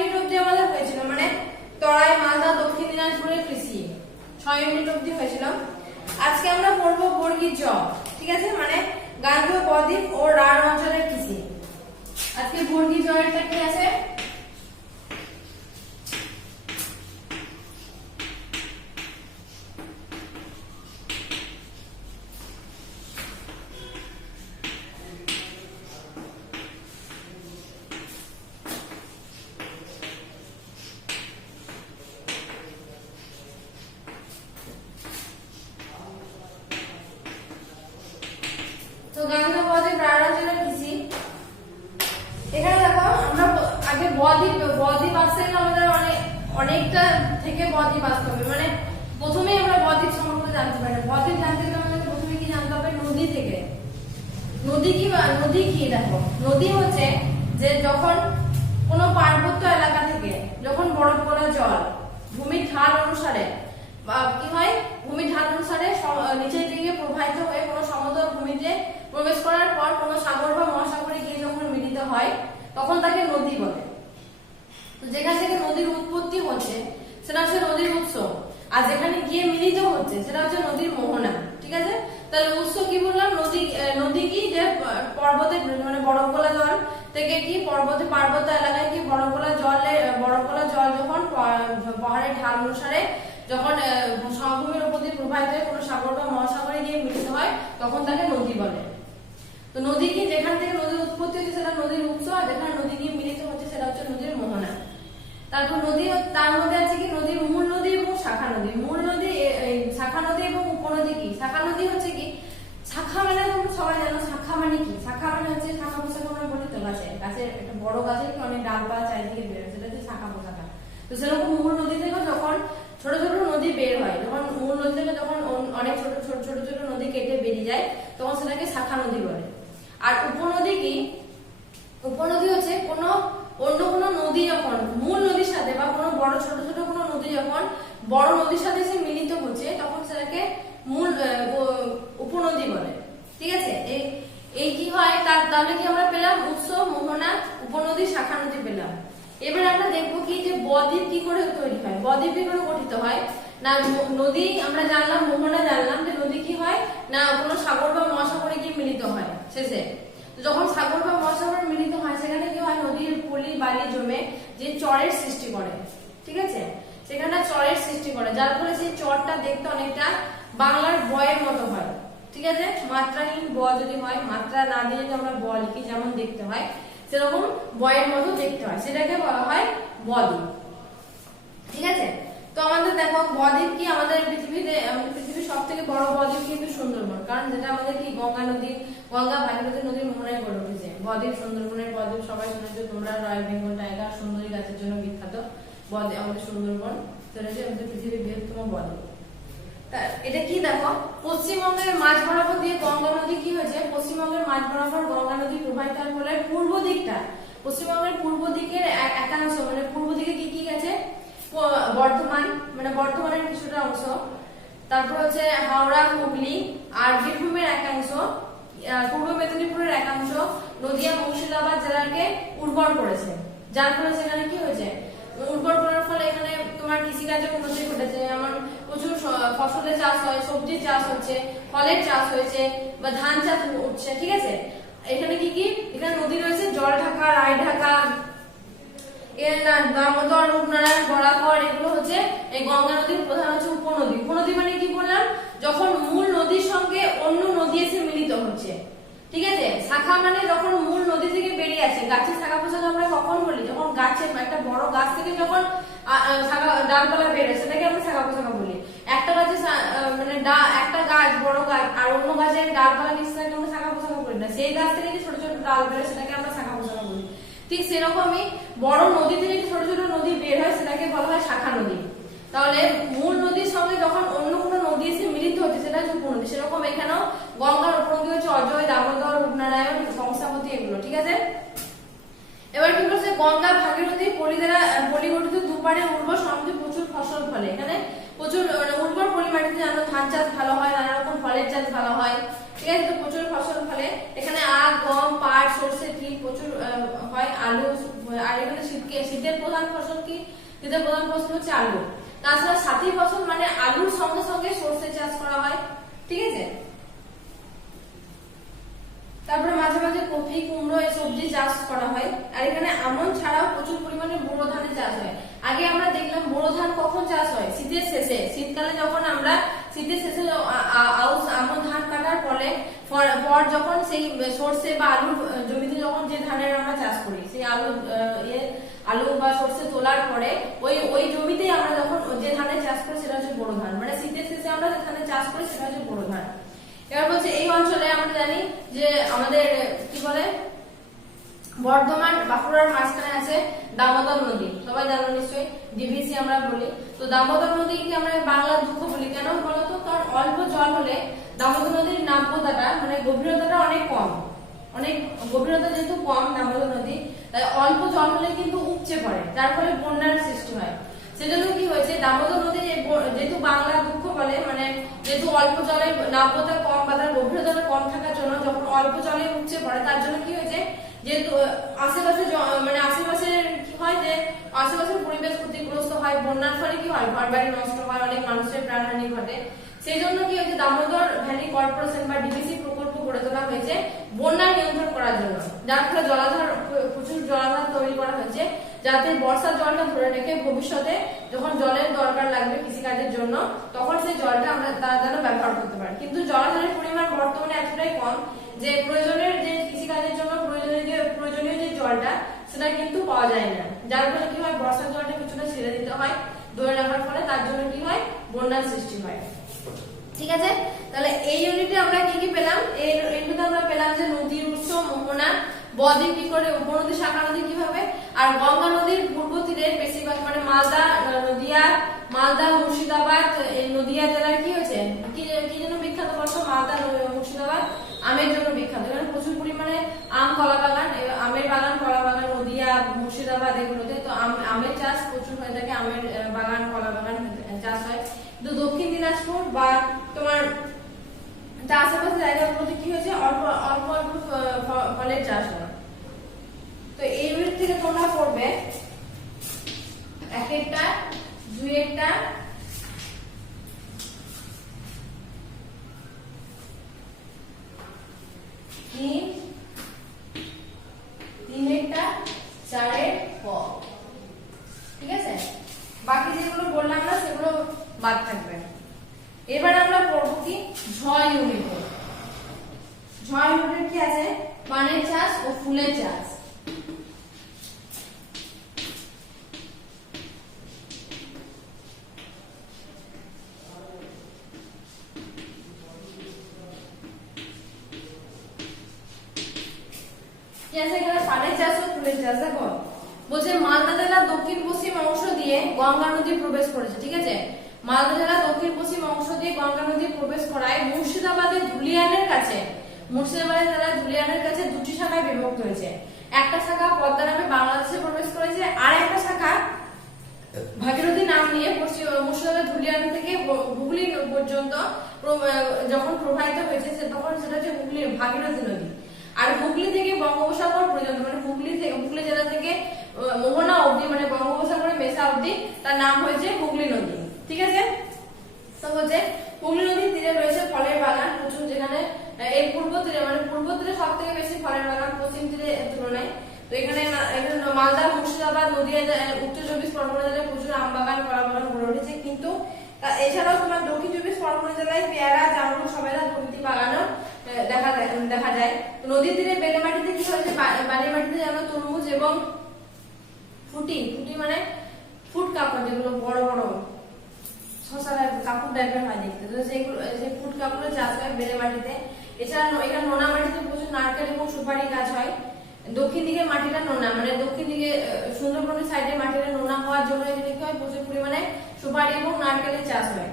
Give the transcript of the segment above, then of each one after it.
Unit অবধি আমাদের হয়েছিল, মানে তরাই, মালদা, দক্ষিণ দিনাজপুরের কৃষি 6 ইউনিট অবধি হয়েছিল। আজকে আমরা পড়বো বর্গীর জ, ঠিক আছে, মানে গাঙ্গেয় বদ্বীপ ও রাঢ় অঞ্চলের কৃষি। আজকে বর্গীর জয়েরটা কি আছে? তো গাঙ্গেয় বদ্বীপ রাঢ় অঞ্চলের কৃষি। এখানে দেখো আমরা আগে বদ্বীপ আসতে গেলে আমাদের অনেকটা থেকে বদ্বীপ আসতে হবে, মানে প্রথমেই আমরা বদ্বীপ সম্পর্কে জানতে পারি। বদ্বীপ জানতে গেলে আমাদের প্রথমে কি জানতে হবে? নদী থেকে। নদী কি দেখো, নদী হচ্ছে যে যখন কোনো পার্বত্য এলাকা থেকে যখন বরফ গলা জল ভূমির ঢাল অনুসারে কি হয়, ভূমির ঢাল অনুসারে নিচের দিকে প্রবাহিত হয়ে কোনো সমতল ভূমিতে প্রবেশ করার পর কোনো সাগর বা মহাসাগরে গিয়ে যখন মিলিত হয় তখন তাকে নদী বলে। তো যেখান থেকে নদীর উৎপত্তি হচ্ছে সেটা হচ্ছে নদীর উৎস, আর যেখানে গিয়ে মিলিত হচ্ছে সেটা হচ্ছে নদীর মোহনা, ঠিক আছে। তাহলে উৎস কি বললাম? নদী কি যে পর্বতে, মানে বরফ গলা জল থেকে কি পার্বত্য এলাকায় কি বরফ গলা জল যখন পাহাড়ের ঢাল অনুসারে যখন সমভূমির উপর দিয়ে প্রবাহিত হয়ে কোনো সাগর বা মহাসাগরে গিয়ে মিলিত হয় তখন তাকে নদী বলে। তো নদী কি, যেখান থেকে নদীর উৎপত্তি হচ্ছে সেটা নদীর উৎস, আর যেখানে নদী গিয়ে মিলিত হচ্ছে সেটা হচ্ছে নদীর মোহনা। তারপর নদী, তার মধ্যে আছে কি নদীর মূল নদী এবং শাখা নদী। মূল নদী, শাখা নদী এবং উপনদী কি? শাখা নদী হচ্ছে কি, শাখা মানে তোমরা সবাই জানো শাখা মানে কি? শাখা মানে হচ্ছে শাখা পোশাখা আমরা বলি তো, গাছের একটা বড় গাছের কি অনেক ডালপালা চারিদিকে বের হয়, সেটা হচ্ছে শাখা পোশাখা। তো সেরকম মূল নদী থেকে যখন ছোট ছোট নদী বের হয়, যখন মূল নদী থেকে যখন অনেক ছোট ছোট নদী কেটে বেরিয়ে যায় তখন সেটাকে শাখা নদী বলে। আর উপনদী কি? উপনদী হচ্ছে অন্য কোনো নদী যখন মূল নদীর সাথে বা কোনো বড় ছোট কোনো নদী যখন বড় নদীর সাথে এসে মিলিত হচ্ছে তখন সেটাকে উপনদী বলে, ঠিক আছে। এই কি হয়, তাহলে কি আমরা পেলাম? উৎস, মোহনা, উপনদী, শাখা নদী পেলাম। এবার আমরা দেখবো কি যে বদ্বীপ কি করে তৈরি হয়, বদ্বীপ কি করে গঠিত হয়। না নদী আমরা জানলাম, মোহনা জানলাম, যে নদী কি হয় না কোনো সাগর বা মহাসাগরে গিয়ে মিলিত হয় শেষে। যখন সাগর বা মহাসাগর মিলিত হয় সেখানে কি হয়, নদীর পলি বালি জমে যে চরের সৃষ্টি করে, ঠিক আছে, সেখানে চরের সৃষ্টি করে, যার ফলে সেই চরটা দেখতে অনেকটা বাংলার বয়ের মতো হয়, ঠিক আছে। মাত্রাহীন ব যদি হয়, মাত্রা না দিয়ে যদি আমরা ব লিখি যেমন দেখতে হয় সেরকম বয়ের মতো দেখতে হয়, সেটাকে বলা হয় বদ্বীপ, ঠিক আছে। তো আমাদের দেখো বদ্বীপ কি, আমাদের পৃথিবীর সব থেকে বড় বদ্বীপ কিন্তু সুন্দরবন, কারণ যেটা আমাদের কি গঙ্গা ভাগীরথী নদীর মোহনায় গড়ে উঠেছে। বদ্বীপ, সুন্দরবনের বদ্বীপ সবাই শুনেছো তোমরা, রয়্যাল বেঙ্গল টাইগার, সুন্দরী গাছের জন্য বিখ্যাত আমাদের সুন্দরবন, সেটা হচ্ছে আমাদের পৃথিবীর বৃহত্তম বদ্বীপ। এটা কি দেখো, পশ্চিমবঙ্গের মাঝ বরাবর দিয়ে গঙ্গা নদী কি হয়েছে, পশ্চিমবঙ্গের মাঝ বরাবর গঙ্গা নদী প্রবাহিত হওয়ার ফলে পূর্ব দিকটা, পশ্চিমবঙ্গের পূর্ব দিকের একাংশ, মানে পূর্ব দিকে কি কি গেছে, বর্ধমান, মানে বর্ধমানের কিছুটা অংশ, তারপর হচ্ছে হাওড়া, হুগলি, আর বীরভূমের একাংশ, পূর্ব মেদিনীপুরের একাংশ, নদিয়া, মুর্শিদাবাদ জেলাকে উর্বর করেছে, যার ফলে সেখানে কি হয়েছে, উর্বর করার ফলে এখানে তোমার কৃষিকাজে উন্নতি ঘটেছে, যেমন প্রচুর ফসলের চাষ হয়, সবজির চাষ হচ্ছে, ফলের চাষ হয়েছে, বা ধান চাষ হচ্ছে, ঠিক আছে। এখানে কি কি, এখানে নদী রয়েছে জলঢাকা, রায়ঢাকা, দামোদর, রূপনারায়ণ, বরাকর, এগুলো হচ্ছে এই গঙ্গা নদীর প্রধান হচ্ছে উপনদী। উপনদী মানে কি বললাম, যখন মূল নদীর সঙ্গে অন্য নদী এসে মিলিত হচ্ছে, ঠিক আছে। শাখা মানে যখন মূল নদী থেকে বেরিয়ে আসে, গাছের শাখা পোশাক আমরা কখন বলি, যখন গাছের একটা বড় গাছ থেকে যখন ডালপালা বেরোয় সেটাকে আমরা শাখা পোশাক বলি। একটা গাছের মানে একটা গাছ বড় গাছ আর অন্য গাছের ডালপালা মিশে আমরা শাখা পোশাক বলি না, সেই গাছ থেকে যে ছোট ছোট ডাল বেরোয় সেটাকে আমরা শাখা পোশাক বলি। ঠিক সেরকমই বড় নদী থেকে ছোট ছোট নদী বের হয় সেটাকে বলা হয় শাখা নদী। তাহলে মূল নদীর সঙ্গে যখন অন্য কোনো নদী এসে মিলিত হচ্ছে সেটা হচ্ছে উপনদী। সেরকম এখানেও গঙ্গার উপনদী হচ্ছে অজয়, দামোদর, রূপনারায়ণ, কংসাবতী, এগুলো, ঠিক আছে। এবার কি বলছে, গঙ্গা ভাগীরথী পলিগঠিত দুপারে উর্বর সমৃদ্ধ প্রচুর ফসল ফলে। এখানে প্রচুর উর্বর পলিমাটিতে জানো ধান চাষ ভালো হয়, নানা রকম ফলের চাষ ভালো হয়, ঠিক আছে। তো প্রচুর ফসল ফলে এখানে আখ, গম, পাট, সরষে, তিল প্রচুর হয়, আলু আর এখানে শীতের প্রধান ফসল কি? শীতের প্রধান ফসল হচ্ছে আলু। তাছাড়া সাথী ফসল মানে আলুর সঙ্গে সঙ্গে সর্ষে চাষ করা হয়, ঠিক আছে। তারপরে মাঝে মাঝে কপি, কুমড়ো এই সবজি চাষ করা হয়। আর এখানে আমন ছাড়াও প্রচুর পরিমাণে বোরো ধানের চাষ হয়। আগে আমরা দেখলাম বোরো ধান কখন চাষ হয়? শীতের শেষে, শীতকালে যখন আমরা শীতের শেষে আউশ আমন ধান কাটার পর যখন সেই সর্ষে বা আলু জমিতে যখন যে ধানের আমরা চাষ করি, সেই আলু বা সর্ষে তোলার পরে ওই জমিতেই আমরা যখন যে ধানের চাষ করি সেটা হচ্ছে বোরো ধান, মানে শীতের শেষে আমরা যে ধানের চাষ করি সেটা হচ্ছে বোরো ধান। এবার বলছে এই অঞ্চলে আমরা জানি যে আমাদের কি বলে বর্ধমান বাঁকুড়ার মাঝখানে আছে দামোদর নদী, সবাই জানো নিশ্চয়ই, ডিভিসি আমরা বলি। তো দামোদর নদীকে আমরা বাংলার দুঃখ বলি, কেন বলতো? কারণ অল্প জল হলে দামোদর নদীর নাব্যতাটা মানে গভীরতাটা অনেক কম, অনেক গভীরতা যেহেতু কম দামোদর নদী, তাই অল্প জল হলে কিন্তু উপচে পড়ে, যার ফলে বন্যার সৃষ্টি হয়। সেজন্য কি হয়েছে, দামোদর নদী যেহেতু বাংলা দুঃখ বলে, মানে যেহেতু অল্প জলে নাব্যতা কম বা তার গভীরতা কম থাকার জন্য যখন অল্প জলে উপচে পড়ে, তার জন্য কি হয়েছে, যেহেতু আশেপাশে মানে আশেপাশের কি হয় যে আশেপাশের পরিবেশ ক্ষতিগ্রস্ত হয়, বন্যার ফলে কি হয়, ঘরবাড়ি নষ্ট হয়, অনেক মানুষের প্রাণহানি ঘটে। সেই জন্য কি হয়েছে, দামোদর ভ্যালি কর্পোরেশন বা ডিভিসি প্রকল্প গড়ে তোলা হয়েছে বন্যা নিয়ন্ত্রণ করার জন্য, যার ফলে প্রচুর জলাধার তৈরি করা হয়েছে, যাতে বর্ষার জলটা ধরে রেখে ভবিষ্যতে যখন জলের দরকার লাগবে কৃষিকাজের জন্য, তখন সেই জলটা আমরা তারা যেন ব্যবহার করতে পারি। কিন্তু জলাধারের পরিমাণ বর্তমানে এতটাই কম যে প্রয়োজনের যে কৃষিকাজের জন্য প্রয়োজনীয় যে জলটা সেটা কিন্তু পাওয়া যায় না, যার ফলে কি হয়, বর্ষার জলটা কিছুটা ছেড়ে দিতে হয় ধরে রাখার ফলে, তার জন্য কি হয়, বন্যার সৃষ্টি হয়। ঠিক আছে, তাহলে এই ইউনিটে আমরা কি কি পেলাম? এই ইউনিটে আমরা পেলাম যে নদীর উৎস মোহনা, বদ্বীপ কি করে, উপনদী শাখা নদী কিভাবে, আর গঙ্গা নদীর পূর্ব তীরে বেশিরভাগ মানে মালদা মুর্শিদাবাদ এই নদিয়া জেলার কি হয়েছে, কি জন্য বিখ্যাত বলতো? মালদা মুর্শিদাবাদ আমের জন্য বিখ্যাত। এখানে প্রচুর পরিমাণে আম, কলা বাগান, আমের বাগান, কলা বাগান, নদিয়া, মুর্শিদাবাদ এগুলোতে তো আমের চাষ প্রচুর হয়ে থাকে, আমের বাগান, কলা বাগান চাষ হয়। কিন্তু দক্ষিণ দিনাজপুর বা তোমার আশেপাশে জায়গাগুলোতে কি হয়েছে, অল্প অল্প অল্প ফলের চাষ হয়। তো এই ইউনিট থেকে তোমরা পড়বে এক একটা, দুই একটা, তিন একটা, চারের ক, ঠিক আছে। বাকি যেগুলো বললাম না সেগুলো বাদ থাকবে। এবার আমরা পড়বো কি ঝ ইউনিটে। ঝ ইউনিটে কি আছে? পানের চাষ ও ফুলের চাষ। কি আছে এখানে? পানের চাষ ও ফুলের চাষ। দেখো বলছে মালদা জেলার দক্ষিণ পশ্চিম অংশ দিয়ে গঙ্গা নদী প্রবেশ করেছে, ঠিক আছে। মালদা জেলার দক্ষিণ পশ্চিম অংশ দিয়ে গঙ্গা নদী প্রবেশ করায় মুর্শিদাবাদের ধুলিয়ানের কাছে দুটি শাখায় বিভক্ত হয়েছে। একটা শাখা পদ্মা নামে বাংলাদেশে প্রবেশ করেছে, আর একটা শাখা ভাগীরথী নাম নিয়ে মুর্শিদাবাদ ধুলিয়ান থেকে হুগলি পর্যন্ত যখন প্রবাহিত হয়েছে তখন সেটা হচ্ছে ভাগীরথী নদী। আর হুগলি থেকে বঙ্গোপসাগর পর্যন্ত মানে হুগলি জেলা থেকে মোহনা অবধি মানে বঙ্গোপসাগরের মেশা অবধি তার নাম হয়েছে হুগলি নদী, ঠিক আছে। তো হচ্ছে হুগলি নদীর তীরে রয়েছে ফলের বাগান প্রচুর, যেখানে এই পূর্ব তীরে সব থেকে বেশি ফলের বাগান পশ্চিম তীরে তুলনায়। তো এখানে মালদা, মুর্শিদাবাদ, নদিয়া, উত্তর চব্বিশ পরগনা জেলায় প্রচুর আম বাগান, কলা বাগান গড়ে উঠেছে। কিন্তু এছাড়াও তোমার দক্ষিণ চব্বিশ পরগনা জেলায় পেয়ারা, জামরুল, সবেদা প্রভৃতি বাগানও দেখা যায়। নদীর তীরে বেলে মাটিতে কি হয়েছে, বালির মাটিতে যেমন তরমুজ এবং ফুটি মানে ফুট কাপড়, যেগুলো বড় বড় শশা কাপড় টাইপের হয় দেখতে, তো সেগুলো সেই ফুট কাপড়ের চাষ হয় বেলে মাটিতে। এছাড়া এখানে নোনা মাটিতে প্রচুর নারকেল এবং সুপারি গাছ হয়। দক্ষিণ দিকে মাটিটা নোনা, মানে দক্ষিণ দিকে সুন্দরবনের সাইডে মাটিটা নোনা হওয়ার জন্য এখানে কি হয়, প্রচুর পরিমাণে সুপারি এবং নারকেলের চাষ হয়।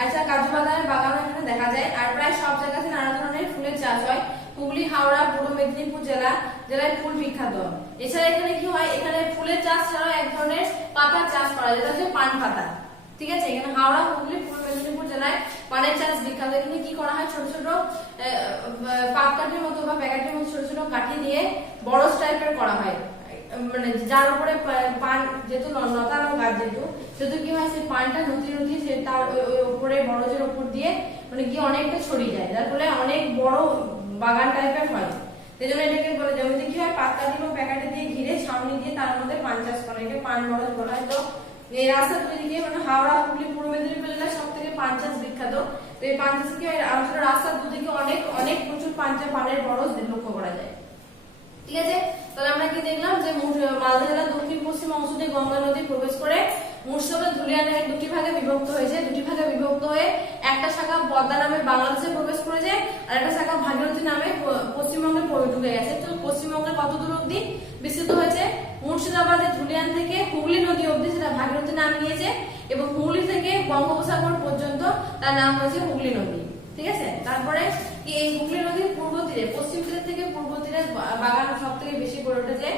আচ্ছা, কাজু বাদামের বাগানও এখানে দেখা যায়। আর প্রায় সব জায়গাতে নানা ধরনের ফুলের চাষ হয়। হুগলি, হাওড়া, পূর্ব মেদিনীপুর জেলায় ফুল বিখ্যাত। এছাড়া এখানে কি হয়, এখানে ফুলের চাষ ছাড়াও এক ধরনের পাতার চাষ করা যায়, যেটা হচ্ছে পান পাতা, ঠিক আছে। এখানে হাওড়া, হুগলি, পূর্ব মেদিনীপুর জেলায় পানের চাষ বিখ্যাত। এখানে কি করা হয়, ছোট ছোট পাপকাঠির মতো বা প্যাকেটের মতো ছোট ছোট কাঠি দিয়ে বড় টাইপের করা হয়। মানে যার উপরে পান যেহেতু লতানো গাছ যেহেতু কি হয় সেই পানটা নদী নদী সে তার ওই উপরে বরজের উপর দিয়ে মানে কি অনেকটা ছড়িয়ে যায়, যার ফলে অনেক বড় বাগান টাইপের হয়। সেই জন্য এটাকে বলে জমিতে কি হয় পাতকাঠি বা প্যাকেটে দিয়ে ঘিরে ছাউনি দিয়ে তার মধ্যে পান চাষ করা, এটাকে পান বরজ বলা হয়। তো এই রাস্তার দুই দিকে মানে হাওড়া হুগলি পূর্ব মেদিনীপুর জেলায় সব থেকে পান চাষ বিখ্যাত। তো এই পান চাষ কি রাস্তার দুদিকে অনেক অনেক প্রচুর পানের বরজ লক্ষ্য করা যায়। ঠিক আছে, তাহলে আমরা কি দেখলাম যে মালদা জেলার দক্ষিণ পশ্চিম অংশ দিয়ে গঙ্গা নদী প্রবেশ করে মুর্শিদাবাদ ধুলিয়ানের দুটি ভাগে বিভক্ত হয়েছে। দুটি ভাগে বিভক্ত হয়ে একটা শাখা পদ্মা নামে বাংলাদেশে প্রবেশ করেছে আর একটা শাখা ভাগীরথী নামে পশ্চিমবঙ্গে ঢুকে গেছে। তো পশ্চিমবঙ্গের কত দূর অব্দি বিস্তৃত হয়েছে? মুর্শিদাবাদের ধুলিয়ান থেকে হুগলি নদী অব্দি সেটা ভাগীরথী নাম নিয়েছে এবং হুগলি থেকে বঙ্গোপসাগর পর্যন্ত তার নাম হয়েছে হুগলি নদী। ঠিক আছে, তারপরে এই হুগলি নদীর পূর্ব তীরে পশ্চিম তীর থেকে পূর্ব তীরে বাগান সব থেকে বেশি গড়ে উঠেছে।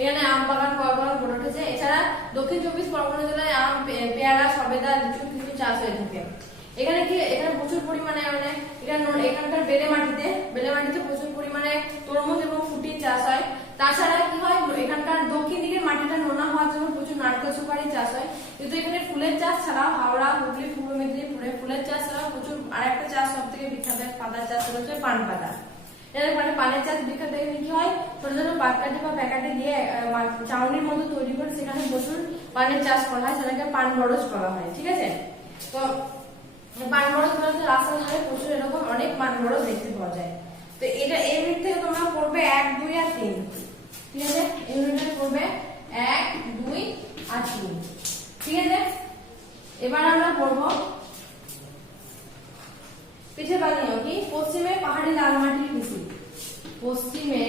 এখানে আম বাগান কলা বাগান গড়ে উঠেছে। এছাড়া দক্ষিণ চব্বিশ পরগনা জেলায় আম পেয়ারা সবেদা লিচু কিছু চাষ হয়ে থাকে। এখানে প্রচুর পরিমাণে মানে এখানকার বেলে মাটিতে প্রচুর পরিমাণে তরমুজ এবং ফুটির চাষ হয়। তাছাড়া কি হয় এখানকার দক্ষিণ দিকের মাটিটা নোনা হওয়ার জন্য প্রচুর নারকেল সুপারি চাষ হয়। কিন্তু এখানে ফুলের চাষ ছাড়াও হাওড়া হুগলি পূর্ব মেদিনীপুরে ফুলের চাষ ছাড়াও প্রচুর আরেকটা চাষ সব থেকে বিখ্যাত পাতার চাষ হচ্ছে পান পাতা। মানে পানের চাষ বিখ্যাত। এখানে কি হয় ছোট ছোট পাতকাঠি বা প্যাকেটে দিয়ে চাউনির মতো তৈরি করে সেখানে প্রচুর পানের চাষ করা হয়, সেটাকে পান বরজ করা হয়। ঠিক আছে, তো পান বরজ বলতে রাস্তার ধারে প্রচুর এরকম অনেক পান বরজ দেখতে পাওয়া যায়। তো এটা এই মিনিট থেকে তোমরা পড়বে 1, 2 আর 3। ঠিক আছে, এই মিনিটে পড়বে 1, 2 আর 3। ঠিক আছে, এবার আমরা পড়বো পিঠে বানিয়ে কি পশ্চিমে পাহাড়ি লাল মাটির কৃষি। পশ্চিমে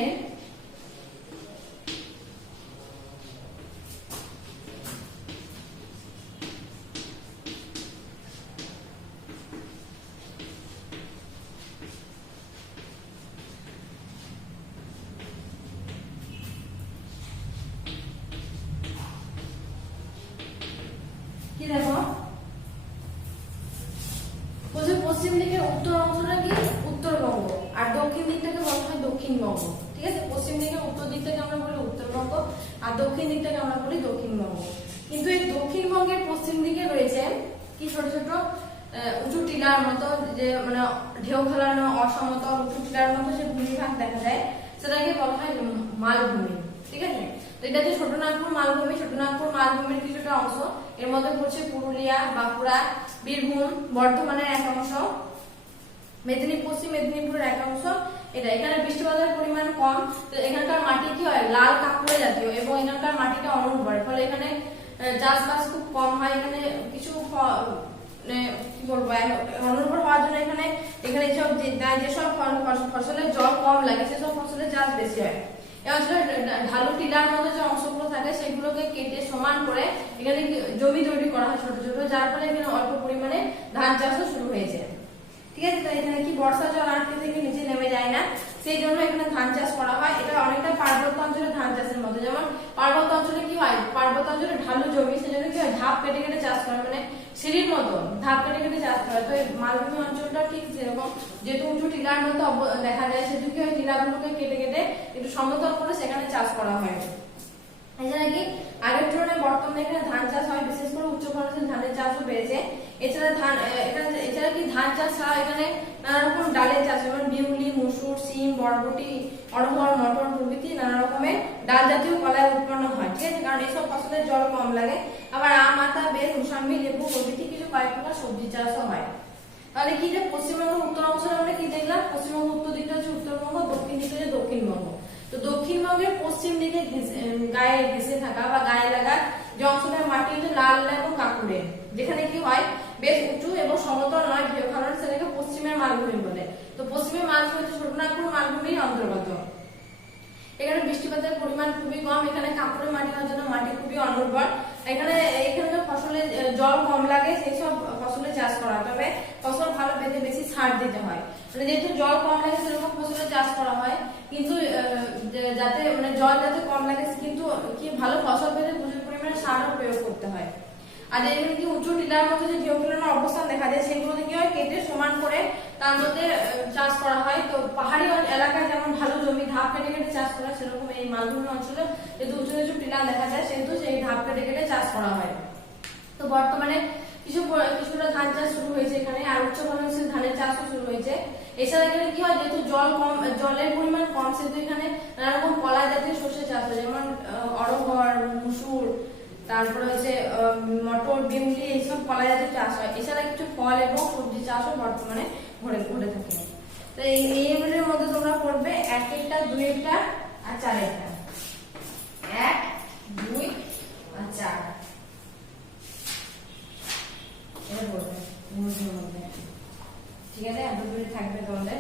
কি দেখো পশ্চিম দিকের উত্তর অংশটা কি উত্তরবঙ্গ আর দক্ষিণ দিকটাকে বলা হয় দক্ষিণবঙ্গ। ঠিক আছে, পশ্চিম দিকের উত্তর দিকটাকে আমরা বলি উত্তরবঙ্গ আর দক্ষিণ দিকটাকে আমরা বলি দক্ষিণবঙ্গ। কিন্তু এই দক্ষিণবঙ্গের পশ্চিম দিকে রয়েছে কি ছোট ছোট উঁচু টিলার মতো যে মানে ঢেউ খেলানো অসমতল উঁচু টিলার মতো যে ভূমিভাগ দেখা যায় সেটাকে বলা হয় মালভূমি। ঠিক আছে, তো এটা যে ছোটনাগপুর মালভূমির কিছুটা অংশ, এর মধ্যে পড়ছে পুরুলিয়া, বাঁকুড়া, বীরভূম, বর্ধমানের এক অংশ, পশ্চিম মেদিনীপুরের এক অংশ। এখানে বৃষ্টিপাতের পরিমাণ কম। তো এখানকার মাটি কি হয় লাল কাঁকড়ে জাতীয় এবং এখানকার মাটিটা অনুর্বর, ফলে এখানে চাষবাস খুব কম হয়। এখানে কিছু কি বলবো অনুর্বর হওয়ার জন্য এখানে যেসব ফসলের জল কম লাগে সেসব ফসলের চাষ বেশি হয়। এই অঞ্চলে ঢালু টিলার মতো যে অংশগুলো থাকে সেগুলোকে কেটে সমান করে এখানে জমি তৈরি করা হয় ছোট ছোট, যার ফলে এখানে অল্প পরিমাণে ধান চাষও শুরু হয়েছে। ঠিক আছে, তো এখানে কি বর্ষা জল আটকে থেকে নিচে নেমে যায় না, সেই জন্য এখানে ধান চাষ করা হয়। এটা অনেকটা পার্বত্য অঞ্চলে ধান চাষের মতো। যেমন পার্বত্য অঞ্চলে কি হয় পার্বত্য অঞ্চলে ঢালু জমি, সেজন্য কি হয় ধাপ কেটে কেটে চাষ করে, মানে সিঁড়ির মতো ধাপ কেটে কেটে চাষ করে। তো এই মালভূমি অঞ্চলটা ঠিক সেরকম, যেহেতু উঁচু টিলার মতো দেখা যায় সেহেতু কি হয় টিলাগুলোকে কেটে কেটে একটু সমতল করে সেখানে চাষ করা হয়। এছাড়া কি আগের তুলনায় বর্তমানে এখানে ধান চাষ হয়, বিশেষ করে উচ্চ ফলনশীল ধানের চাষও বেড়েছে। এছাড়া কি ধান চাষ ছাড়া এখানে নানা রকম ডালের চাষ, যেমন বিউলি, মসুর, সিম, বরবটি, অড়হর, মটর প্রভৃতি নানা রকমের ডাল জাতীয় কলাই উৎপন্ন হয়। ঠিক আছে, কারণ এইসব ফসলের জল কম লাগে। আবার আম, আতা, বেল, মুসাম্বি, লেবু প্রভৃতি কিছু কয়েক প্রকার সবজি চাষও হয়। তাহলে কি যে পশ্চিমবঙ্গের উত্তর অংশে আমরা কি দেখলাম, পশ্চিমবঙ্গ উত্তর দিকটা হচ্ছে উত্তরবঙ্গ, দক্ষিণ দিকটা হচ্ছে দক্ষিণবঙ্গ। তো দক্ষিণবঙ্গের পশ্চিম দিকে গায়ে ঘেঁষে থাকা বা গায়ে লাগা যে অংশটার মাটি হচ্ছে লাল এবং কাঁকুড়ে, যেখানে কি হয় বেশ উঁচু এবং সমতল নয় ঢেউ খেলানো, সেটাকে পশ্চিমের মালভূমি বলে। তো পশ্চিমের মালভূমি হচ্ছে ছোটনাগপুর মালভূমির অন্তর্গত। এখানে বৃষ্টিপাতের পরিমাণ খুবই কম, এখানে কাঁকুড়ে মাটি হওয়ার জন্য মাটি খুবই অনুর্বর। এখানে ফসলের জল কম লাগে সেই সব ফসলে চাষ করা, তবে ফসল ভালো পেতে বেশি সার দিতে হয়। মানে যেহেতু জল কম লাগে সেরকম ফসলের চাষ করা হয়, কিন্তু যাতে মানে জল যাতে কম লাগে কিন্তু কি ভালো ফসল পেতে প্রচুর পরিমাণে সারও প্রয়োগ করতে হয়। আর এমনি কি উঁচু টিলার মধ্যে যে ঢেউগুলোর অবস্থান দেখা যায় সেগুলোতে কি হয় কেটে সমান করে তার মধ্যে চাষ করা হয়। তো পাহাড়ি এলাকায় যেমন ভালো জমি ধাপ কেটে কেটে চাষ করা, সেরকম এই মালভূমি অঞ্চলে যেহেতু উঁচু উঁচু টিলা দেখা যায় সেহেতু সেই ধাপ কেটে কেটে চাষ করা হয়। তো বর্তমানে কিছুটা ধান চাষ শুরু হয়েছে এখানে, আর উচ্চ ফলনশীল ধানের চাষও শুরু হয়েছে। এছাড়া এখানে কি হয় যেহেতু জলের পরিমাণ কম সেহেতু এখানে নানা রকম কলা জাতীয় শস্যের চাষ হয়, যেমন অড়হর, মুসুর, তারপরে হচ্ছে মটর, বিউলি, এইসব কলা জাতীয় চাষ হয়। এছাড়া কিছু ফল এবং সবজি চাষও বর্তমানে ঘটে থাকে। তো এই ইউনিটের মধ্যে তোমরা পড়বে 1 হেক্টর, 2 হেক্টর আর 4 হেক্টর। 1, 2 আর 4 এটা বলবে মধ্যে, ঠিক আছে? এত দূরে থাকবে তোমাদের।